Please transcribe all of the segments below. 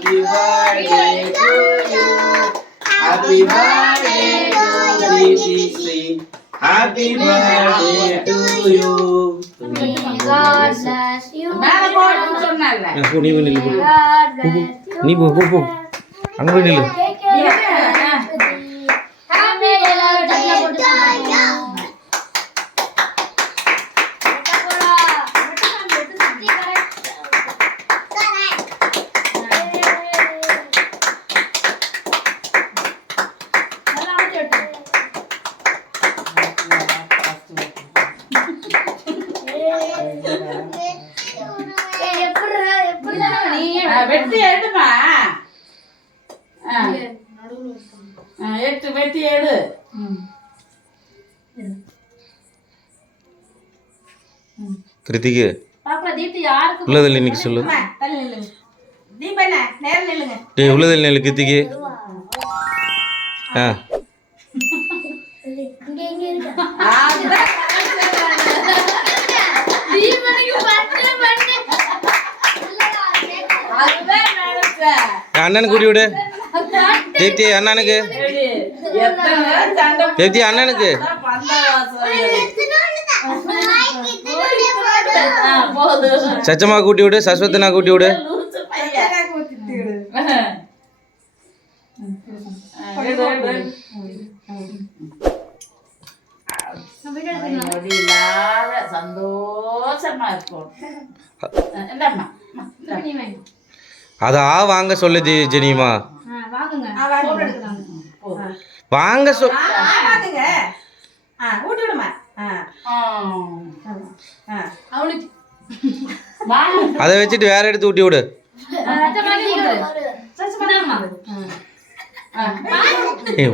Happy birthday to you. Happy birthday to Prithvi. Happy birthday to you. May God bless you. மேல போடுன்னு சொன்னல்ல. நீ நில்லு. God bless you. நீ போ அங்க போய் நில்லு. Happy birthday to you. வெட்டி எடுமா. வெட்டி எடு. கிருத்திகே பாப்பா தீப்தி யாருக்கு உள்ளதில் இன்னைக்கு சொல்லு. தீபண்ணா நேரம் நில்லுங்க. டேய் உள்ளதில் நெல்லு கிருத்திகே. அண்ணனுக்கு கூட்டி விடு. தீப்தி அண்ணனுக்கு. தீப்தி அண்ணனுக்கு. சச்சமா கூட்டி விடு. சஸ்வத்தனா கூட்டி விடு. சந்தோஷமா இருக்கும். அதா வாங்க சொல்லு ஜெனிமா. வாங்க சொல். ஊட்டி விடுமா. அதை வச்சுட்டு வேற எடுத்து ஊட்டி விடு.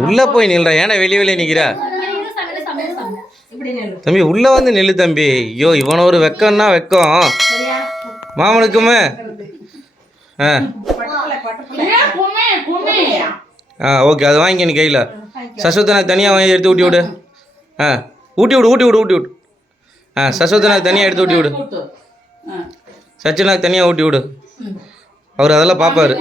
உள்ள போய் நில்ற. ஏன்னா வெளியே நிக்கிறா. தம்பி உள்ள வந்து நில்லு தம்பி. ஐயோ இவன ஒரு வெக்கம்னா வெக்கம் மாமனுக்குமே. ஓகே அதை வாங்கி நீ கையில். சஸ்வத்தனாக்கு தனியாக வாங்கி எடுத்து ஊட்டி விடு. ஊட்டி விடு ஊட்டி விடு ஊட்டி விடு. சஸ்வத்தனாக்கு தனியாக எடுத்து ஊட்டி விடு. சச்சினாக்கு தனியாக ஊட்டி விடு. அவர் அதெல்லாம் பார்ப்பாரு.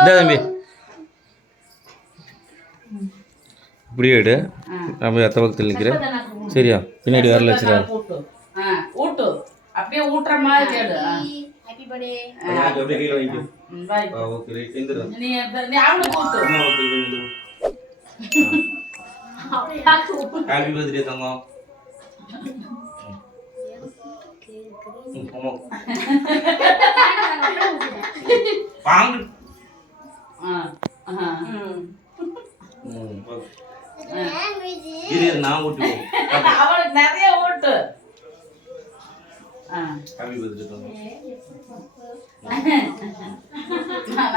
இந்த தம்பி இப்படியே எடு. நம்ம அத்த பக்கத்தில் நிற்கிறேன். சரியா பின்னாடி வரல வச்சுரா. ஊட்டு அப்படியே ஊட்டுற மாதிரி கேடு. Happy birthday. நீ அவனுக்கு ஊட்டு. ஹேப்பி பர்த்டே தங்கம். வாங்க. நான் ஊட்டி அவனுக்கு நிறைய ஊட்டு. ஹேப்பி பர்த்டே தங்கம். நான்